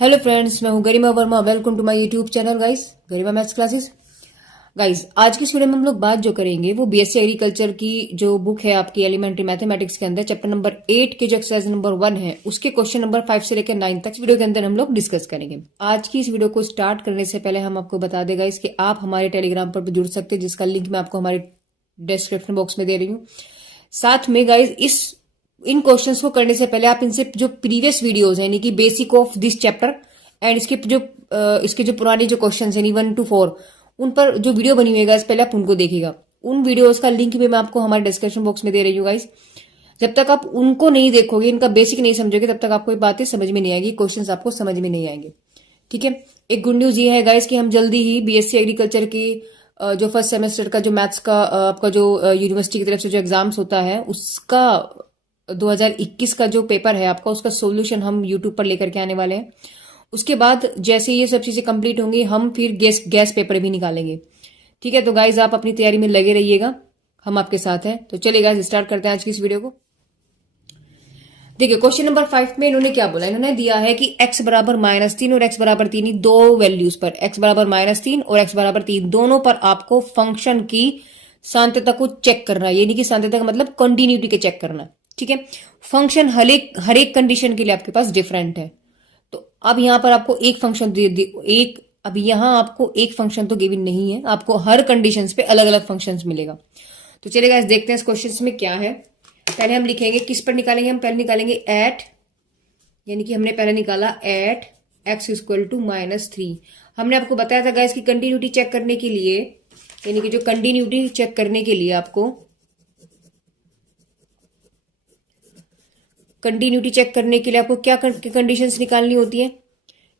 Hello friends, मैं हूं Garima Verma. Welcome to my YouTube channel guys, Garima maths classes. Guys, आज की इस वीडियो में हम लोग बात जो करेंगे वो बीएससी एग्रीकल्चर की जो बुक है आपकी एलिमेंट्री मैथमेटिक्स के अंदर चैप्टर नंबर 8 के जो एक्सरसाइज नंबर 1 है उसके क्वेश्चन नंबर 5 से लेकर 9 तक वीडियो के अंदर हम लोग डिस्कस करेंगे। आज की इस वीडियो को स्टार्ट करने से पहले हम आपको बता दें गाइस कि आप हमारे टेलीग्राम पर भी जुड़ सकते हैं, जिसका लिंक मैं आपको हमारे डिस्क्रिप्शन बॉक्स में दे रही हूँ। साथ में गाइस इन क्वेश्चंस को करने से पहले आप इनसे जो प्रीवियस वीडियोस है यानी कि basic of this chapter and इसके जो पुराने जो क्वेश्चंस है 1 to 4 उन पर जो वीडियो बनी हुई है गाइस, पहले आप उनको देखिएगा। उन वीडियोस का लिंक भी मैं आपको हमारे डिस्क्रिप्शन बॉक्स में दे रही हूँ गाइस। जब तक आप उनको नहीं देखोगे, इनका बेसिक नहीं समझोगे, तब तक आपको ये बातें समझ में नहीं आएगी, क्वेश्चंस आपको समझ में नहीं आएंगे। ठीक है। एक गुड न्यूज ये है गाइस कि हम जल्दी ही बीएससी एग्रीकल्चर की जो फर्स्ट सेमेस्टर का जो मैथ्स का आपका जो यूनिवर्सिटी की तरफ से जो एग्जाम्स होता है उसका 2021 का जो पेपर है आपका, उसका सोल्यूशन हम यूट्यूब पर लेकर के आने वाले हैं। उसके बाद जैसे ये सब चीजें कंप्लीट होंगी हम फिर गैस पेपर भी निकालेंगे। ठीक है। तो गाइज आप अपनी तैयारी में लगे रहिएगा, हम आपके साथ हैं। तो चलिए गाइज स्टार्ट करते हैं आज की इस वीडियो को। देखिए क्वेश्चन नंबर 5 में इन्होंने क्या बोला, इन्होंने दिया है कि x बराबर -3 और x बराबर 3 दो वैल्यूज पर, x बराबर -3 और x बराबर 3 दोनों पर आपको फंक्शन की सांत्यता को चेक करना है। यानी कि सांत्यता का मतलब कंटिन्यूटी के चेक करना। ठीक है। फंक्शन हर एक कंडीशन के लिए आपके पास डिफरेंट है। तो अब यहां पर आपको एक फंक्शन अब यहां आपको एक फंक्शन तो गिवन नहीं है, आपको हर कंडीशंस पे अलग अलग फंक्शंस मिलेगा। तो चलिए देखते हैं इस क्वेश्चन में क्या है। पहले हम लिखेंगे, किस पर निकालेंगे, हम पहले निकालेंगे एट, यानी कि हमने पहले निकाला एट x इक्वल टू -3। हमने आपको बताया था गाइस कि कंटिन्यूटी चेक करने के लिए, यानी कि जो कंटिन्यूटी चेक करने के लिए आपको क्या कंडीशंस निकालनी होती है,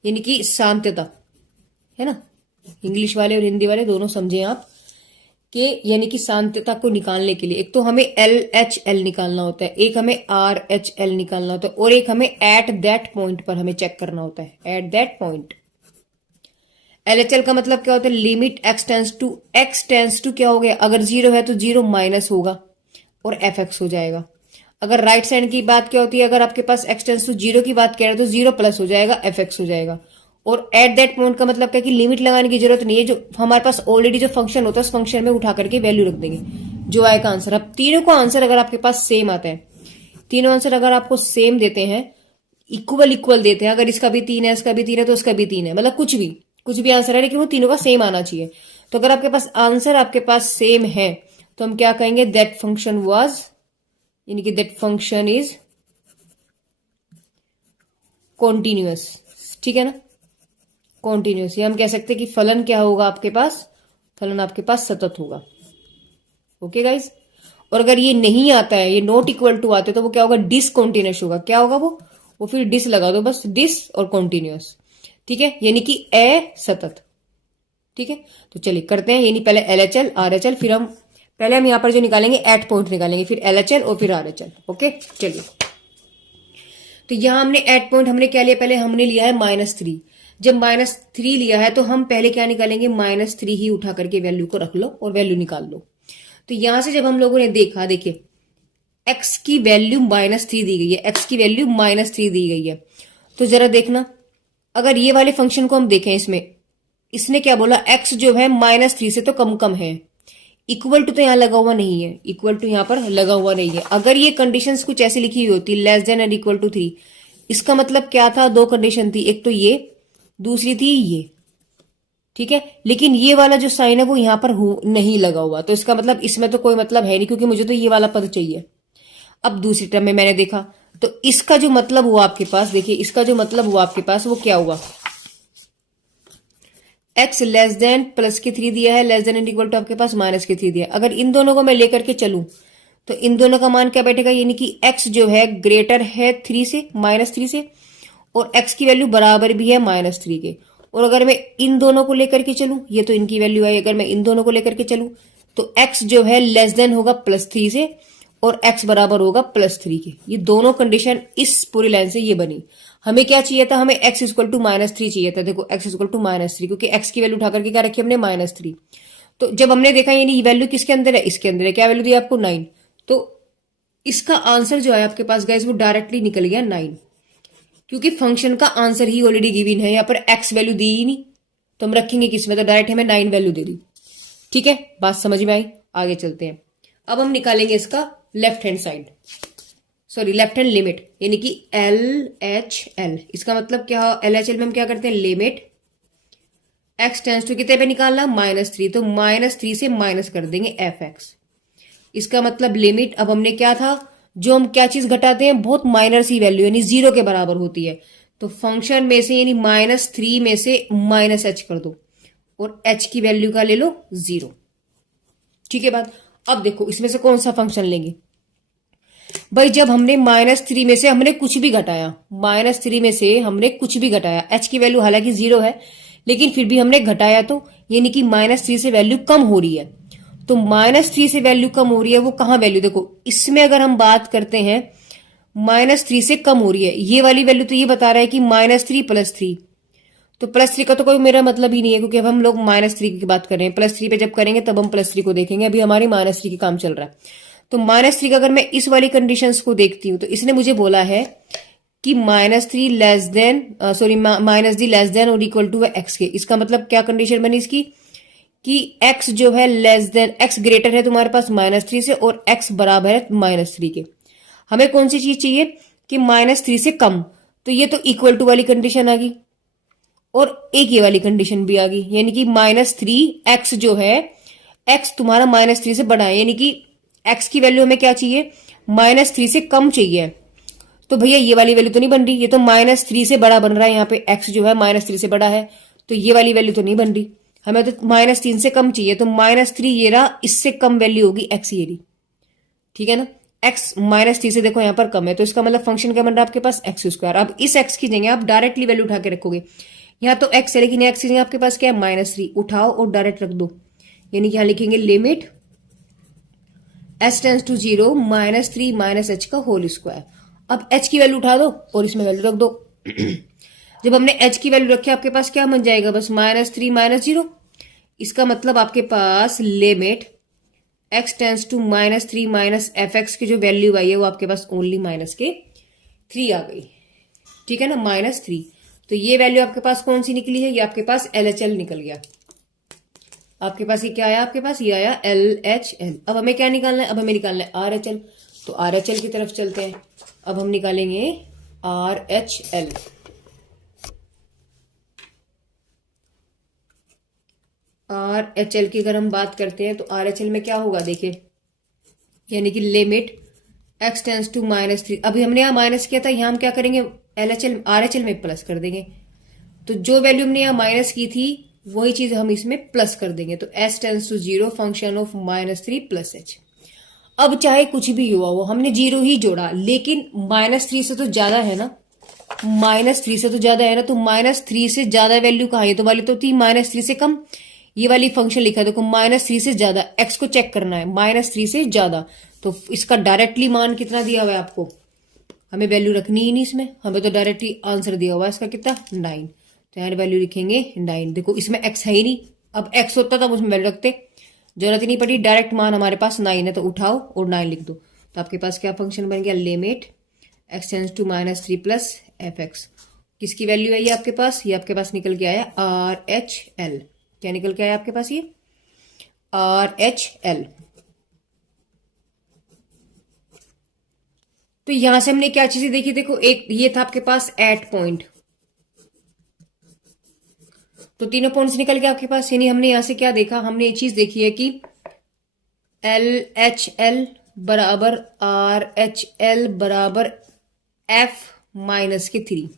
यानी कि सांत्यता, है ना। इंग्लिश वाले और हिंदी वाले दोनों समझे आप कि यानी कि सांत्यता को निकालने के लिए एक तो हमें LHL निकालना होता है, एक हमें RHL निकालना होता है, और एक हमें एट दैट पॉइंट पर हमें चेक करना होता है, एट दैट पॉइंट। LHL का मतलब क्या होता है, लिमिट x टेंस टू क्या हो गया, अगर 0 है तो 0 माइनस होगा और fx हो जाएगा। अगर राइट साइड की बात क्या होती है, अगर आपके पास x टेंस टू 0 की बात कह रहे हैं तो 0 प्लस हो जाएगा, fx हो जाएगा। और एट दैट पॉइंट का मतलब क्या कि लिमिट लगाने की जरूरत नहीं है, जो हमारे पास ऑलरेडी जो फंक्शन होता है उस फंक्शन में उठा करके वैल्यू रख देंगे, जो आएगा आंसर। अब तीनों का आंसर अगर आपके पास सेम आता है, तीनों आंसर अगर आपको सेम देते हैं, इक्वल देते हैं, अगर इसका भी 3 है, इसका भी 3 है, तो इसका भी 3 है, मतलब कुछ भी आंसर है, लेकिन वो तीनों का सेम आना चाहिए। तो अगर आपके पास आंसर आपके पास सेम है तो हम क्या कहेंगे, दैट फंक्शन वाज, यानी कि दैट फंक्शन इज कॉन्टिन्यूअस। ठीक है ना, कॉन्टिन्यूअस। ये हम कह सकते हैं कि फलन क्या होगा आपके पास, फलन आपके पास सतत होगा। Okay guys. और अगर ये नहीं आता है, ये नॉट इक्वल टू आते, तो वो क्या होगा, डिसकॉन्टिन्यूअस होगा। क्या होगा वो फिर डिस लगा दो, बस डिस और कॉन्टिन्यूअस। ठीक है, यानी कि सतत। ठीक है। तो चलिए करते हैं, यानी पहले LHL RHL, फिर हम यहां पर जो निकालेंगे एट पॉइंट निकालेंगे, फिर LHL और फिर RHL। ओके चलिए। तो यहां हमने एट पॉइंट हमने क्या लिया, पहले हमने लिया है -3। जब -3 लिया है तो हम पहले क्या निकालेंगे, -3 ही उठा करके वैल्यू को रख लो और वैल्यू निकाल लो। तो यहां से जब हम लोगों ने देखा, देखिए x की वैल्यू -3 दी गई है, x की वैल्यू -3 दी गई है। तो जरा देखना, अगर ये वाले फंक्शन को हम देखें, इसने क्या बोला, x जो है -3 से तो कम है, इक्वल टू तो यहां लगा हुआ नहीं है, इक्वल टू यहां पर लगा हुआ नहीं है। अगर ये कंडीशंस कुछ ऐसी लिखी हुई होती, लेस देन और इक्वल टू 3, इसका मतलब क्या था, दो कंडीशन थी, एक तो ये, दूसरी थी ये। ठीक है। लेकिन ये वाला जो साइन है वो यहां पर नहीं लगा हुआ, तो इसका मतलब इसमें तो कोई मतलब है नहीं, क्योंकि मुझे तो ये वाला पद चाहिए। अब दूसरी टर्म में मैंने देखा तो इसका जो मतलब हुआ आपके पास, देखिए इसका जो मतलब हुआ आपके पास वो क्या हुआ, x लेस देन प्लस के 3 दिया है, less than and equal to आपके पास -3 दिया है। अगर इन दोनों को मैं लेकर के चलूं तो इन दोनों का मान क्या बैठेगा, यानी कि x जो है ग्रेटर है 3 से, -3 से, और x की वैल्यू बराबर भी है -3 के। और अगर मैं इन दोनों को लेकर के चलूं, ये तो इनकी वैल्यू है, अगर मैं इन दोनों को लेकर के चलूं तो x जो है लेस देन होगा +3 से और x बराबर होगा +3 के। ये दोनों कंडीशन इस पूरी लाइन से ये बनी। हमें क्या चाहिए था, हमें x इक्वल टू -3 चाहिए था। देखो x इक्वल टू -3, क्योंकि x की वैल्यू उठा करके क्या रखी हमने, -3। तो जब हमने देखा यानी वैल्यू किसके अंदर है, इसके अंदर है, क्या वैल्यू दी आपको, 9। तो इसका आंसर जो है आपके पास गाइस वो डायरेक्टली निकल गया 9। क्योंकि फंक्शन का आंसर ही ऑलरेडी गिवन है, यहाँ पर एक्स वैल्यू दी ही नहीं, तो हम रखेंगे किसमें, तो डायरेक्ट हमें 9 वैल्यू दे दी। ठीक है, बात समझ में आई। आगे चलते हैं। अब हम निकालेंगे इसका left hand side, sorry left hand limit, यानी कि LHL। इसका मतलब क्या, LHL में हम क्या करते हैं, लिमिट x टेंस टू कितने पे निकालना, -3, तो -3 से माइनस कर देंगे fx। इसका मतलब लिमिट, अब हमने क्या था, जो हम क्या चीज घटाते हैं, बहुत माइनर सी वैल्यू यानी 0 के बराबर होती है, तो फंक्शन में से यानी -3 में से -h कर दो और h की वैल्यू का ले लो 0। ठीक है बात। अब देखो इसमें से कौन सा फंक्शन लेंगे भाई, जब हमने -3 में से हमने कुछ भी घटाया, -3 में से हमने कुछ भी घटाया, h की वैल्यू हालांकि 0 है लेकिन फिर भी हमने घटाया, तो यानी कि -3 से वैल्यू कम हो रही है, तो -3 से वैल्यू कम हो रही है, वो कहां वैल्यू, देखो इसमें अगर हम बात करते हैं -3 से कम हो रही है, ये वाली वैल्यू तो ये बता रहा है कि -3 + 3, तो +3 का तो कोई मेरा मतलब ही नहीं है, क्योंकि अब हम लोग -3 की बात कर रहे हैं। +3 पे जब करेंगे तब हम +3 को देखेंगे, अभी हमारी -3 की काम चल रहा है। तो -3 का अगर मैं इस वाली कंडीशंस को देखती हूँ, तो इसने मुझे बोला है कि -3 less than, sorry -d less than और इक्वल टू x के। इसका मतलब क्या कंडीशन बनी इसकी, कि x जो है लेस देन, x ग्रेटर है तुम्हारे पास -3 से और x बराबर है -3 के। हमें कौन सी चीज चाहिए, कि -3 से कम, तो ये तो इक्वल टू वाली कंडीशन आ गई और एक ये वाली कंडीशन भी आ गई, यानी कि -3x जो है, x तुम्हारा -3 से बड़ा है, यानी कि x की वैल्यू हमें क्या चाहिए, -3 से कम चाहिए। तो भैया ये वाली वैल्यू तो नहीं बन रही, ये तो -3 से बड़ा बन रहा है, यहाँ पे x जो है -3 से बड़ा है, तो ये वाली वैल्यू तो नहीं बन रही, हमें तो -3 से कम चाहिए, तो -3 ये रहा, इससे कम वैल्यू होगी x ये रही। ठीक है ना, x -3 से देखो यहाँ पर कम है, तो इसका मतलब फंक्शन क्या बन रहा है आपके पास, x²। अब इस x की जगह आप डायरेक्टली वैल्यू उठा के रखोगे, यहाँ तो x है लेकिन x की जगह आपके पास क्या है, -3, उठाओ और डायरेक्ट रख दो, यानी कि यहाँ लिखेंगे limit s tends to 0 -3 - h का होल स्क्वायर। अब h की वैल्यू उठा दो और इसमें वैल्यू रख दो। जब हमने h की वैल्यू रखी, आपके पास क्या बन जाएगा, बस -3 - 0। इसका मतलब आपके पास limit x tends to -3 - fx की जो वैल्यू आई है वो आपके पास ओनली -3 आ गई। ठीक है ना, -3। तो ये वैल्यू आपके पास कौन सी निकली है, ये आपके पास LHL निकल गया। आपके पास ये क्या आया, आपके पास ये आया LHL। अब हमें क्या निकालना है, अब हमें निकालना है RHL। तो RHL की तरफ चलते हैं। अब हम निकालेंगे RHL। RHL की अगर हम बात करते हैं तो RHL में क्या होगा, देखिए, यानी कि लिमिट x टेंस टू -3। अभी हमने यहाँ माइनस किया था, यहाँ हम क्या करेंगे, RHL में प्लस कर देंगे। तो जो वैल्यू हमने यहाँ माइनस की थी वही चीज हम इसमें प्लस कर देंगे, तो s tends to 0 function of -3 + h। अब चाहे कुछ भी हुआ हो, हमने 0 ही जोड़ा, लेकिन -3 से तो ज्यादा है ना, -3 से तो ज्यादा है ना, तो -3 से ज्यादा वैल्यू कहाँ है, तो वाली तो थी -3 से कम, ये वाली फंक्शन लिखा है देखो, -3 से ज्यादा, x को चेक करना है, -3 से ज्यादा, तो इसका डायरेक्टली मान कितना दिया हुआ है आपको, हमें वैल्यू रखनी ही नहीं इसमें, हमें तो डायरेक्टली आंसर दिया हुआ है इसका कितना, 9। तो यहाँ वैल्यू लिखेंगे 9। देखो इसमें x है ही नहीं, अब x होता तो उसमें वैल्यू रखते, जरूरत ही नहीं पड़ी, डायरेक्ट मान हमारे पास 9 है, तो उठाओ और 9 लिख दो। तो आपके पास क्या फंक्शन बन गया, limit x tends to -3 + fx। किसकी वैल्यू है ये आपके पास, ये आपके पास निकल के आया RHL। क्या निकल के आया आपके पास, ये RHL। तो यहां से हमने क्या चीजें देखी, देखो एक ये था आपके पास एट पॉइंट, तो तीनों पॉइंट्स निकल गए आपके पास, यानी हमने यहां से क्या देखा, हमने ये चीज देखी है कि LHL बराबर RHL बराबर f-3।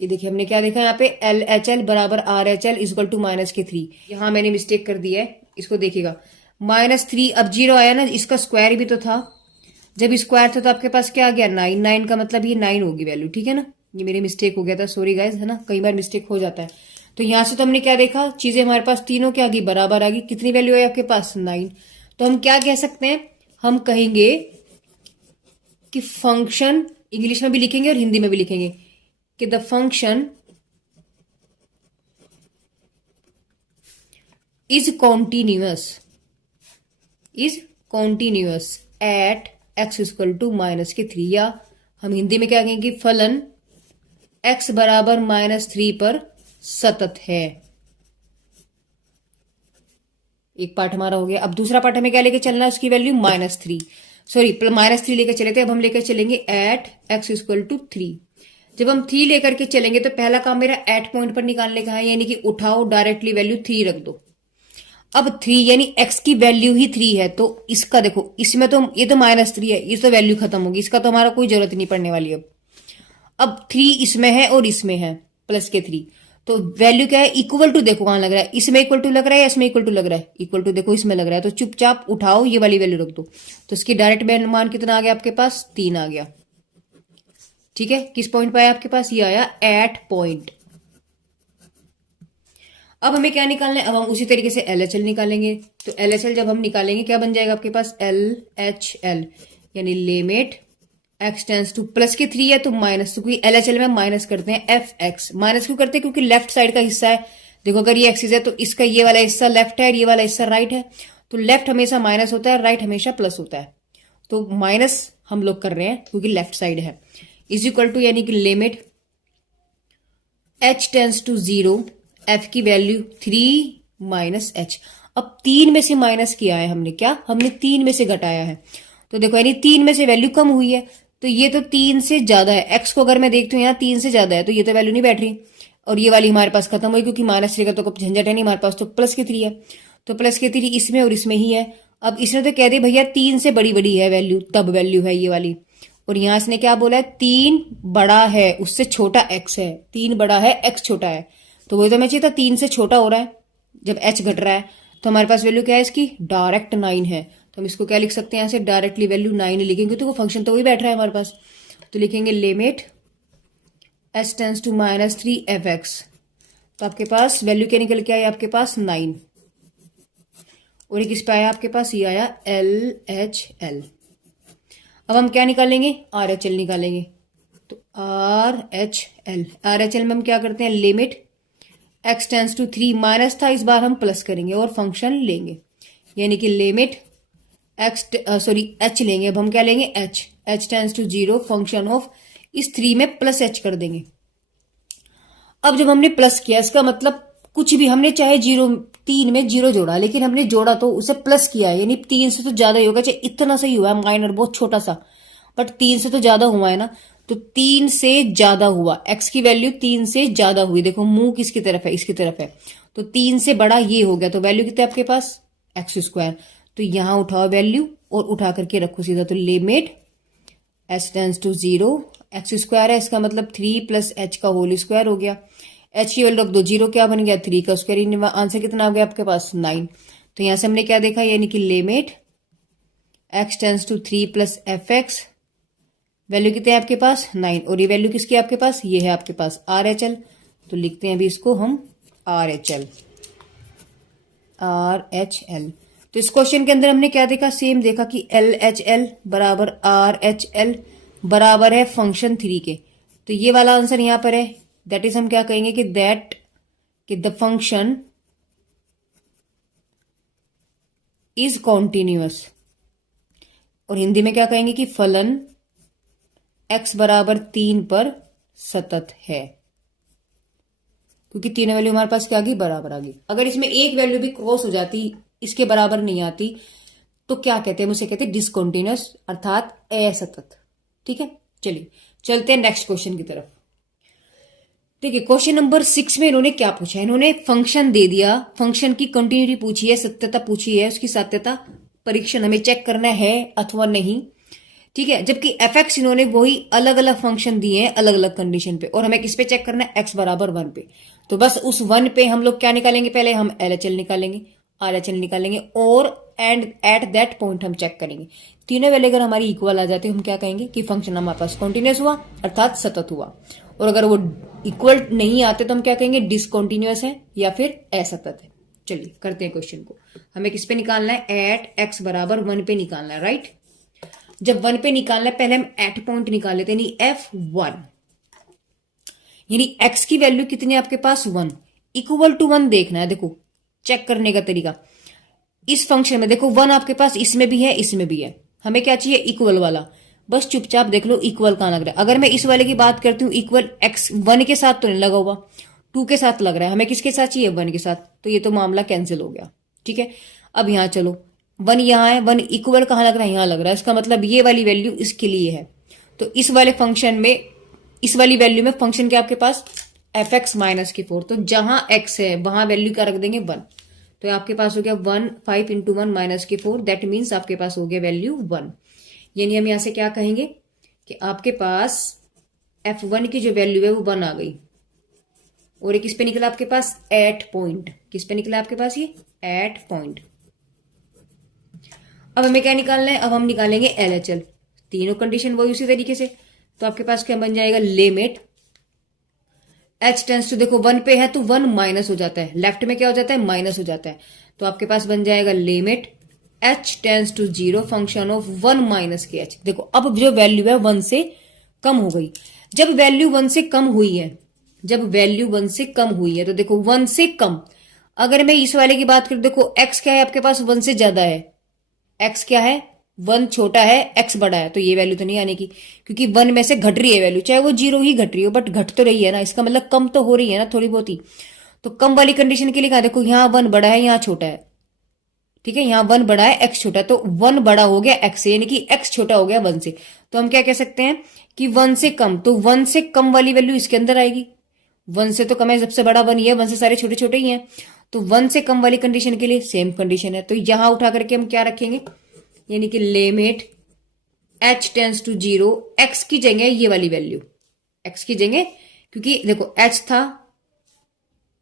ये देखिए हमने क्या देखा यहाँ पे, LHL बराबर RHL इक्वल टू -3। यहां मैंने मिस्टेक कर दी है, इसको देखिएगा, -3 अब 0 आया ना, इसका स्क्वायर भी तो था, जब स्क्वायर था तो आपके पास क्या आ गया, 9। 9 का मतलब ये 9 होगी वैल्यू। ठीक है ना, ये मेरी मिस्टेक हो गया था, सॉरी गाइज, है ना, कई बार मिस्टेक हो जाता है। तो यहां से तो हमने क्या देखा, चीजें हमारे पास तीनों क्या आ गई, बराबर आ गई। कितनी वैल्यू है आपके पास, 9। तो हम क्या कह सकते हैं, हम कहेंगे कि फंक्शन, इंग्लिश में भी लिखेंगे और हिंदी में भी लिखेंगे, कि the function is continuous at x equal to -3 या हम हिंदी में क्या कहेंगे, फलन x बराबर -3 पर सतत है। एक पार्ट हमारा हो गया। अब दूसरा पार्ट हमें क्या लेके चलना है, उसकी वैल्यू -3, सॉरी -3 लेकर चले थे, अब हम लेकर चलेंगे एट x इक्वल टू 3। जब हम 3 लेकर के चलेंगे तो पहला काम मेरा एट पॉइंट पर निकालने का है, यानी कि उठाओ डायरेक्टली वैल्यू 3 रख दो। अब 3 यानी x की वैल्यू ही 3 है, तो इसका देखो, इसमें तो ये तो -3 है, इस तो वैल्यू खत्म होगी, इसका तो हमारा कोई जरूरत नहीं पड़ने वाली। अब 3 इसमें है और इसमें है प्लस के 3, तो वैल्यू क्या है, इक्वल टू, देखो कहां लग रहा है, इसमें इक्वल टू लग रहा है या इसमें इक्वल टू लग रहा है, इक्वल टू देखो इसमें लग रहा है, तो चुपचाप उठाओ ये वाली वैल्यू रख दो, तो इसकी डायरेक्ट मान कितना आ गया आपके पास, 3 आ गया। ठीक है, किस पॉइंट पे आया आपके पास, ये आया एट पॉइंट। अब हमें क्या निकालना है, अब हम उसी तरीके से LHL निकालेंगे। तो LHL जब हम निकालेंगे क्या बन जाएगा आपके पास, LHL यानी limit x tends two plus के 3 है तो माइनस, तो क्योंकि LHL में माइनस करते हैं fx, माइनस क्यों करते हैं, क्योंकि लेफ्ट साइड का हिस्सा है। देखो अगर ये एक्सिस है तो इसका ये वाला हिस्सा लेफ्ट है और ये वाला हिस्सा राइट है, तो लेफ्ट हमेशा माइनस होता है, राइट हमेशा प्लस होता है, तो माइनस हम लोग कर रहे हैं क्योंकि लेफ्ट साइड है। इज इक्वल टू यानी कि limit h tends to 0, f की वैल्यू 3 माइनस h। अब 3 में से माइनस किया है हमने, क्या हमने 3 में से घटाया है, तो देखो यानी 3 में से वैल्यू कम हुई है, तो ये तो 3 से ज्यादा है, x को अगर मैं देखती हूँ यहाँ 3 से ज्यादा है, तो ये तो वैल्यू नहीं बैठ रही, और ये वाली हमारे पास खत्म हुई क्योंकि -3 का तो कोई झंझट है नहीं हमारे पास, तो प्लस के 3 है, तो प्लस के 3 इसमें और इसमें ही है। अब इसने तो कह दे भैया 3 से बड़ी बड़ी है वैल्यू, तब वैल्यू है ये वाली, और यहां इसने क्या बोला है, 3 बड़ा है उससे छोटा x है, 3 बड़ा है x छोटा है, तो वही तो मैं चाहिए था, 3 से छोटा हो रहा है जब h घट रहा है, तो हमारे पास वैल्यू क्या है इसकी, डायरेक्ट 9 है, तो हम इसको क्या लिख सकते हैं, यहां से डायरेक्टली वैल्यू 9 लिखेंगे, तो वो फंक्शन तो वही बैठ रहा है हमारे पास, तो लिखेंगे limit h tends to -3 fx, तो आपके पास वैल्यू क्या निकल के आया आपके पास 9, और एक किस पे आया आपके पास, ये आया LHL। अब हम क्या निकालेंगे, RHL निकालेंगे, तो RHL में हम क्या करते हैं, limit x tends to 3, minus था इस बार हम प्लस करेंगे और फंक्शन लेंगे, यानी कि लिमिट h लेंगे, अब हम क्या लेंगे h tends to 0, function of इस 3 में प्लस h कर देंगे। अब जब हमने प्लस किया इसका मतलब कुछ भी, हमने चाहे 3 में 0 जोड़ा, लेकिन हमने जोड़ा तो उसे प्लस किया है, यानी 3 से तो ज्यादा ही होगा, चाहे इतना सा ही हुआ है माइनर बहुत छोटा सा, बट 3 से तो ज्यादा हुआ है ना, तो 3 से ज्यादा हुआ, x की वैल्यू 3 से ज्यादा हुई, देखो मुंह किसकी तरफ है, इसकी तरफ है, तो 3 से बड़ा ये हो गया, तो वैल्यू कितनी है आपके पास, x², तो यहां उठाओ वैल्यू और उठा करके रखो सीधा, तो limit h tends to 0, x² है, इसका मतलब 3 प्लस h का होल स्क्वायर हो गया, h की वैल्यू रख दो 0, क्या बन गया 3 का स्क्वायर, आंसर कितना आ गया आपके पास 9। तो यहां से हमने क्या देखा, यानी कि limit x tends to 3 plus fx, value कितने हैं आपके पास 9, और ये वैल्यू किसकी है आपके पास, ये है आपके पास RHL, तो लिखते हैं अभी इसको हम RHL। तो इस क्वेश्चन के अंदर हमने क्या देखा, सेम देखा कि LHL बराबर RHL बराबर है फंक्शन 3 के, तो ये वाला आंसर यहां पर है, दैट इज हम क्या कहेंगे कि द फंक्शन इज कॉन्टिन्यूअस, और हिंदी में क्या कहेंगे कि फलन x बराबर 3 पर सतत है, क्योंकि तीनों वैल्यू हमारे पास क्या आ गई, बराबर आ गई। अगर इसमें एक वैल्यू भी क्रॉस हो जाती, इसके बराबर नहीं आती, तो क्या कहते हैं, उसे कहते हैं डिसकॉन्टिन्यूअस, अर्थात असतत। ठीक है, चलिए चलते हैं नेक्स्ट क्वेश्चन की तरफ। देखिए क्वेश्चन नंबर 6 में इन्होंने क्या पूछा है, इन्होंने फंक्शन दे दिया, फंक्शन की कंटिन्यूटी पूछी है, सत्यता पूछी है, उसकी सत्यता परीक्षण हमें चेक करना है अथवा नहीं। ठीक है, जबकि fx इन्होंने वही अलग अलग फंक्शन दिए हैं अलग अलग कंडीशन पे, और हमें किस पे चेक करना है, x बराबर 1 पे, तो बस उस 1 पे हम लोग क्या निकालेंगे, पहले हम LHL निकालेंगे, RHL निकालेंगे, और एंड एट दैट पॉइंट हम चेक करेंगे, तीनों वैल्यू अगर हमारी इक्वल आ जाती है हम क्या कहेंगे कि फंक्शन हमारे पास कॉन्टिन्यूअस हुआ, अर्थात सतत हुआ, और अगर वो इक्वल नहीं आते तो हम क्या कहेंगे, डिसकॉन्टिन्यूअस है या फिर असतत है। चलिए करते हैं क्वेश्चन को, हमें किस पे निकालना है, एट x बराबर 1 पे निकालना है, राइट। जब 1 पे निकालना है पहले हम एट पॉइंट निकाल लेते हैं, यानी f1, यानी x की वैल्यू कितनी है आपके पास 1, इक्वल टू 1 देखना है। देखो चेक करने का तरीका, इस फंक्शन में देखो 1 आपके पास इसमें भी है इसमें भी है, हमें क्या चाहिए, इक्वल वाला, बस चुपचाप देख लो इक्वल कहाँ लग रहा है। अगर मैं इस वाले की बात करती हूँ, इक्वल x 1 के साथ तो नहीं लगा हुआ, 2 के साथ लग रहा है, हमें किसके साथ चाहिए, 1 के साथ, तो ये तो मामला कैंसिल हो गया। ठीक है, अब यहाँ चलो 1 यहाँ है, 1 इक्वल कहाँ लग रहा है, यहाँ लग रहा है, इसका मतलब ये वाली वैल्यू इसके लिए है। तो इस वाले फंक्शन में, इस वाली वैल्यू में फंक्शन क्या आपके पास, fx माइनस की 4, तो जहां x है वहां वैल्यू क्या रख देंगे, 1, तो आपके पास हो गया 1, 5 इंटू 1 माइनस की 4, दैट मीन्स आपके पास हो गया वैल्यू 1। यानी हम यहां से क्या कहेंगे कि आपके पास f1 की जो वैल्यू है वो 1 आ गई, और ये किस पे निकला आपके पास, एट पॉइंट, किस पे निकला आपके पास, ये एट पॉइंट। अब हमें क्या निकालना है, अब हम निकालेंगे LHL, तीनों कंडीशन वही उसी तरीके से। तो आपके पास क्या बन जाएगा, लिमिट h टेंस टू, देखो 1 पे है तो 1 माइनस हो जाता है, लेफ्ट में क्या हो जाता है, माइनस हो जाता है, तो आपके पास बन जाएगा limit h tends to 0 function of 1 minus के h। देखो अब जो वैल्यू है 1 से कम हो गई, जब वैल्यू 1 से कम हुई है, जब वैल्यू 1 से कम हुई है, तो देखो 1 से कम, अगर मैं इस वाले की बात करूं, देखो x क्या है आपके पास, 1 से ज्यादा है, x क्या है, 1 छोटा है, x बड़ा है, तो ये वैल्यू तो नहीं आने की, क्योंकि 1 में से घट रही है वैल्यू, चाहे वो 0 ही घट रही हो, बट घट तो रही है ना, इसका मतलब कम तो हो रही है ना थोड़ी बहुत ही। तो कम वाली कंडीशन के लिए कहा, देखो यहाँ 1 बड़ा है, यहाँ छोटा है, ठीक है, यहाँ 1 बड़ा है, x छोटा है, तो 1 बड़ा हो गया x से, यानी कि x छोटा हो गया 1 से, तो हम क्या कह सकते हैं कि 1 से कम, तो 1 से कम वाली वैल्यू इसके अंदर आएगी, 1 से तो कम है, सबसे बड़ा 1 ही है, 1 से सारे छोटे छोटे ही हैं, तो 1 से कम वाली कंडीशन के लिए सेम कंडीशन है, तो यहां उठा करके हम क्या रखेंगे, यानी कि limit h tends to 0, x की जगह ये वाली वैल्यू, x की जगह, क्योंकि देखो h था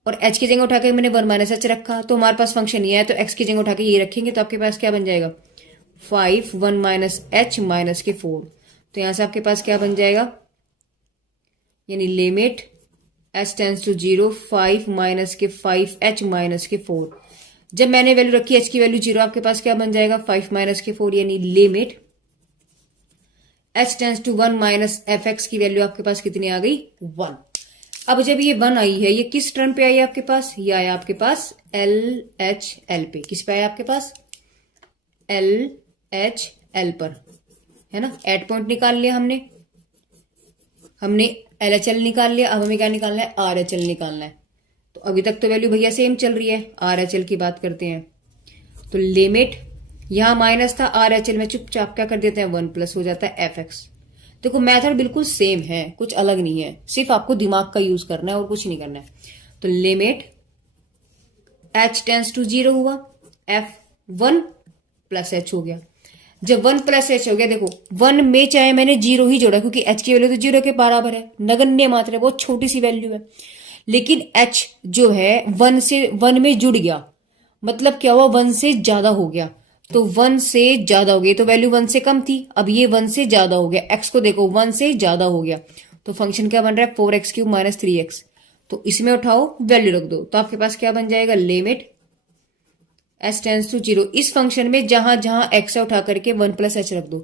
और h की जगह उठा के मैंने 1 माइनस h रखा, तो हमारे पास फंक्शन ये है, तो x की जगह उठा के ये रखेंगे, तो आपके पास क्या बन जाएगा, 5 1 माइनस h माइनस के 4, तो यहां से आपके पास क्या बन जाएगा, यानी limit h tends to 0 5 minus के 5h माइनस के 4, जब मैंने वैल्यू रखी h की वैल्यू 0, आपके पास क्या बन जाएगा, 5 माइनस के 4, यानी limit h tends to 1 minus fx की वैल्यू आपके पास कितनी आ गई, 1। अब जब ये 1 आई है, ये किस टर्म पे आई है आपके पास, ये आया आपके पास LHL पे, किस पे आया आपके पास, LHL पर, है ना, एट पॉइंट निकाल लिया हमने LHL निकाल लिया, अब हमें क्या निकालना है, RHL निकालना है। तो अभी तक तो वैल्यू भैया सेम चल रही है, RHL की बात करते हैं, तो लिमिट यहां माइनस था, RHL में चुपचाप क्या कर देते हैं, 1 प्लस हो जाता है fx। देखो मेथड बिल्कुल सेम है, कुछ अलग नहीं है, सिर्फ आपको दिमाग का यूज करना है और कुछ नहीं करना है। तो लिमिट h टेंस टू 0 हुआ, f1 प्लस h हो गया, जब 1 प्लस h हो गया, देखो 1 में चाहे मैंने 0 ही जोड़ा, क्योंकि h की वैल्यू तो 0 के बराबर है, नगण्य मात्रा है, बहुत छोटी सी वैल्यू है, लेकिन h जो है 1 में जुड़ गया, मतलब क्या हुआ, 1 से ज्यादा हो गया, तो 1 से ज्यादा हो गया, तो वैल्यू 1 से कम थी, अब ये 1 से ज्यादा हो गया, x को देखो 1 से ज्यादा हो गया, तो फंक्शन क्या बन रहा है, 4x³ माइनस 3x, तो इसमें उठाओ वैल्यू रख दो, तो आपके पास क्या बन जाएगा, लिमिट h टेंस टू 0, इस फंक्शन में जहां जहां x है उठा करके 1 प्लस h रख दो,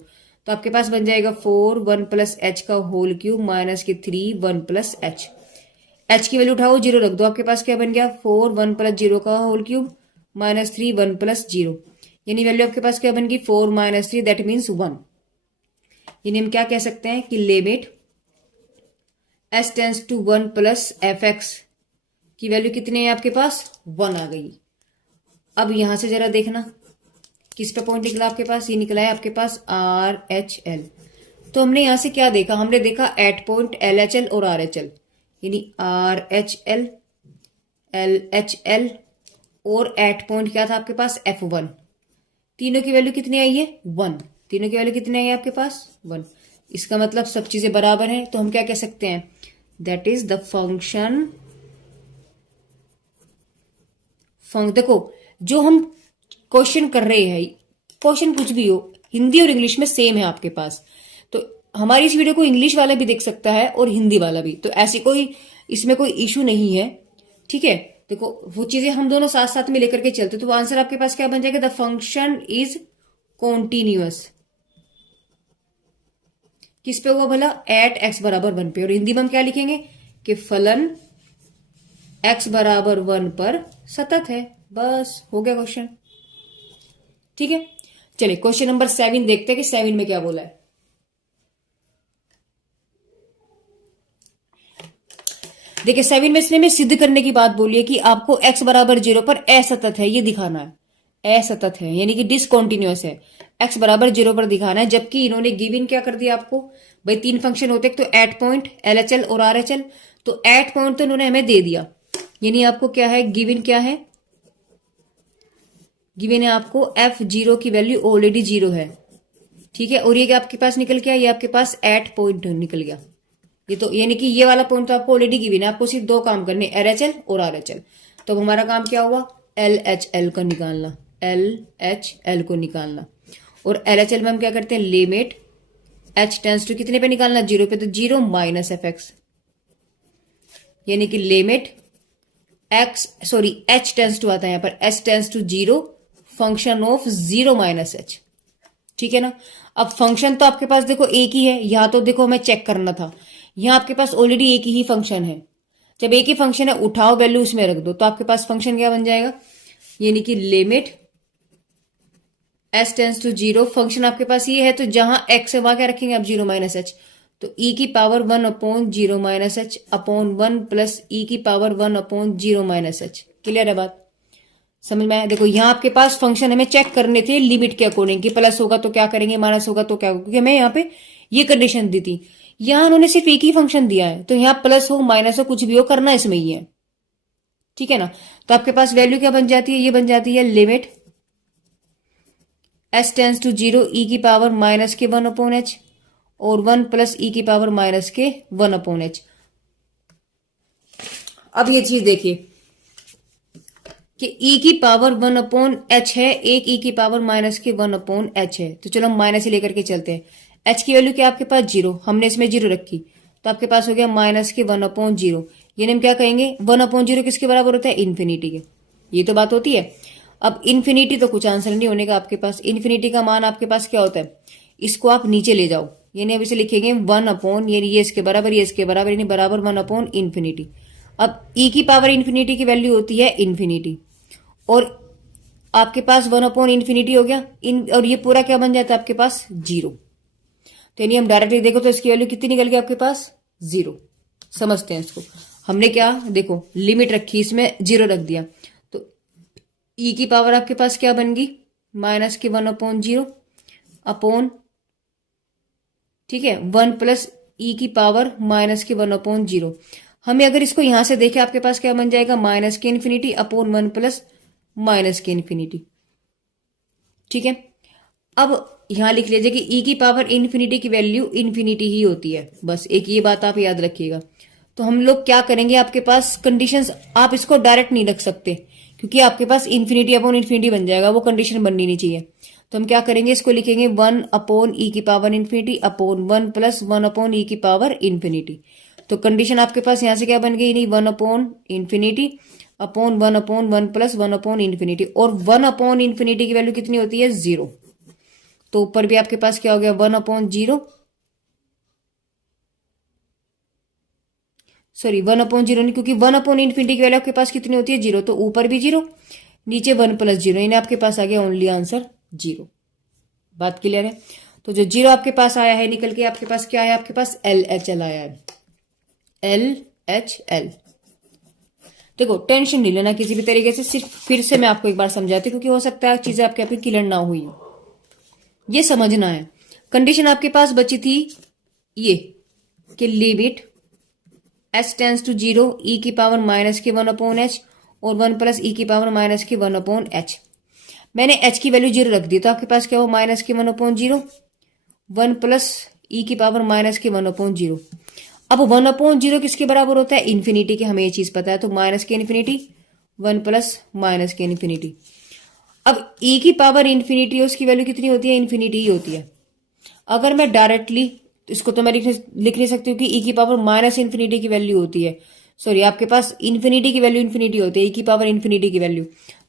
तो आपके पास बन जाएगा 4 1 प्लस h का होल क्यूब माइनस के 3 1 प्लस h की वैल्यू उठाओ 0 रख दो, आपके पास क्या बन गया, 4 1 प्लस 0 का होल क्यूब माइनस 3 1 प्लस 0, यानी वैल्यू आपके पास क्या बन गई, 4 माइनस 3, दैट मीन्स 1। यानी हम क्या कह सकते हैं कि limit h tends to 1 plus fx की वैल्यू कितनी है आपके पास, 1 आ गई। अब यहां से जरा देखना किस पे पॉइंट निकला आपके पास, ये निकला है आपके पास RHL। तो हमने यहां से क्या देखा, हमने देखा एट पॉइंट LHL और RHL, यानी RHL LHL और एट पॉइंट क्या था आपके पास, F1, तीनों की वैल्यू कितनी आई है, 1, तीनों की वैल्यू कितनी आई है आपके पास, 1। इसका मतलब सब चीजें बराबर हैं, तो हम क्या कह सकते हैं, दैट इज द फंक्शन। देखो जो हम क्वेश्चन कर रहे हैं, क्वेश्चन कुछ भी हो, हिंदी और इंग्लिश में सेम है आपके पास, तो हमारी इस वीडियो को इंग्लिश वाला भी देख सकता है और हिंदी वाला भी, तो ऐसी कोई इसमें कोई इशू नहीं है, ठीक है। देखो वो चीजें हम दोनों साथ साथ में लेकर के चलते, तो आंसर आपके पास क्या बन जाएगा, द फंक्शन इज कॉन्टिन्यूअस, किस पे हुआ भला, एट x बराबर 1 पे, और हिंदी में हम क्या लिखेंगे कि फलन x बराबर 1 पर सतत है, बस हो गया क्वेश्चन, ठीक है। चलिए क्वेश्चन नंबर 7 देखते हैं कि 7 में क्या बोला है। देखिए 7 में इसने में सिद्ध करने की बात बोली है कि आपको x बराबर 0 पर असतत है, ये दिखाना है, असतत है यानी कि डिसकॉन्टिन्यूअस है, x बराबर 0 पर दिखाना है। जबकि इन्होंने गिवन क्या कर दिया आपको, भाई 3 फंक्शन होते तो एट पॉइंट, LHL और RHL, तो एट पॉइंट तो इन्होंने हमें दे दिया, यानी आपको क्या है गिवन, क्या है गिवन है आपको f0 की वैल्यू ऑलरेडी 0 है, ठीक है। और ये क्या आपके पास निकल गया, ये आपके पास एट पॉइंट निकल गया, ये तो यानी कि ये वाला पॉइंट तो आपको ऑलरेडी गिवन है, आपको सिर्फ 2 काम करने, LHL और RHL। तो हमारा काम क्या हुआ, LHL का निकालना, LHL को निकालना। और LHL में हम क्या करते हैं, लिमिट h टेंस टू कितने पे निकालना, 0 पे, तो 0 माइनस fx, यानी कि लिमिट h टेंस टू आता है यहाँ पर, h tends to 0 function of 0 minus h, ठीक है ना। अब फंक्शन तो आपके पास देखो एक ही है, यहां तो देखो हमें चेक करना था, यहां आपके पास ऑलरेडी एक ही फंक्शन है। जब एक ही फंक्शन है, उठाओ वैल्यू उसमें रख दो, तो आपके पास फंक्शन क्या बन जाएगा, यानी कि limit h tends to 0, function आपके पास ये है, तो जहां x है वहां क्या रखेंगे आप, 0 माइनस h, तो e की power 1 upon 0 minus h upon 1 plus e की power 1 upon 0 minus h। Clear है बात, समझ में आया। देखो यहाँ आपके पास फंक्शन हमें चेक करने थे लिमिट के अकॉर्डिंग, कि प्लस होगा तो क्या करेंगे, माइनस होगा तो क्या होगा, क्योंकि हमें यहाँ पे ये कंडीशन दी थी। यहाँ उन्होंने सिर्फ एक ही फंक्शन दिया है, तो यहाँ प्लस हो माइनस हो कुछ भी हो, करना इसमें ही है, ठीक है ना। तो आपके पास वैल्यू क्या बन जाती है, ये बन जाती है limit h tends to 0 e की पावर माइनस के 1 अपॉन h और 1 प्लस e की पावर माइनस के 1 अपॉन h। अब ये चीज देखिए कि e की पावर 1 अपॉन h है, एक e की पावर माइनस के 1 अपॉन h है, तो चलो हम माइनस ही लेकर के चलते हैं। h की वैल्यू क्या आपके पास 0, हमने इसमें 0 रखी, तो आपके पास हो गया माइनस के 1 अपॉन 0, यानी हम क्या कहेंगे 1 अपॉन 0 किसके बराबर होता है, इन्फिनिटी के, ये तो बात होती है। अब इन्फिनिटी तो कुछ आंसर नहीं होने का आपके पास, इन्फिनिटी का मान आपके पास क्या होता है, इसको आप नीचे ले जाओ, यानी अब इसे लिखेंगे 1 अपॉन, यानी ये इसके बराबर, ये इसके बराबर, यानी बराबर 1 अपॉन इन्फिनिटी। अब e की पावर इन्फिनिटी की वैल्यू होती है इन्फिनिटी, और आपके पास 1 अपॉन इन्फिनिटी हो गया और ये पूरा क्या बन जाता है आपके पास 0, तो यानी हम डायरेक्टली देखो तो इसकी वैल्यू कितनी निकल गई आपके पास 0। समझते हैं इसको, हमने क्या देखो लिमिट रखी, इसमें 0 रख दिया, तो e की पावर आपके पास क्या बन गई, माइनस के 1 अपॉन 0 अपॉन, ठीक है, 1 प्लस e की पावर माइनस के 1 अपॉन 0। हमें अगर इसको यहां से देखें आपके पास क्या बन जाएगा, माइनस के इन्फिनिटी अपॉन 1 प्लस माइनस के इन्फिनिटी, ठीक है। अब यहां लिख लीजिए कि e की पावर इन्फिनिटी की वैल्यू इन्फिनिटी ही होती है, बस एक ये बात आप याद रखिएगा। तो हम लोग क्या करेंगे, आपके पास कंडीशंस, आप इसको डायरेक्ट नहीं रख सकते क्योंकि आपके पास इन्फिनिटी अपॉन इन्फिनिटी बन जाएगा, वो कंडीशन बननी नहीं चाहिए। तो हम क्या करेंगे, इसको लिखेंगे 1 अपॉन ई की power infinity upon 1 plus 1 upon E की पावर इन्फिनिटी। तो कंडीशन आपके पास यहां से क्या बन गई, नहीं 1 upon infinity upon 1 upon 1 plus 1 upon infinity, और 1 अपॉन इन्फिनिटी की वैल्यू कितनी होती है 0, तो ऊपर भी आपके पास क्या हो गया 1 अपॉन 0, सॉरी 1 अपॉन 0 नहीं, क्योंकि 1 अपॉन इन्फिनिटी की वैल्यू आपके पास कितनी होती है 0, तो ऊपर भी 0 नीचे 1 प्लस 0, यानी आपके पास आ गया ओनली आंसर 0। बात क्लियर है। तो जो 0 आपके पास आया है निकल के आपके पास क्या है, आपके पास LHL आया है, LHL। देखो टेंशन नहीं लेना किसी भी तरीके से, सिर्फ फिर से मैं आपको एक बार समझाती हूँ क्योंकि हो सकता है चीजें आपके आपकी क्लियर ना हुई, ये समझना है। कंडीशन आपके पास बची थी ये कि limit h tends to 0 e की पावर माइनस के 1 अपॉन h और 1 प्लस e की पावर माइनस के 1 अपॉन h। मैंने h की वैल्यू 0 रख दी, तो आपके पास क्या हो माइनस के 1 अपॉन 0, 1 प्लस e की पावर माइनस के 1 अपॉन 0। अब 1 अपॉन 0 किसके बराबर होता है, इन्फिनिटी के, हमें ये चीज पता है, तो माइनस के इन्फिनिटी 1 प्लस माइनस के इन्फिनिटी। अब e की पावर इन्फिनिटी उसकी वैल्यू कितनी होती है, इन्फिनिटी ही होती है। अगर मैं डायरेक्टली इसको तो मैं लिख नहीं सकती हूँ कि e की पावर माइनस इन्फिनिटी की वैल्यू होती है, सॉरी आपके पास इन्फिनिटी की वैल्यू इन्फिनिटी होती है, e की पावर इन्फिनिटी की वैल्यू,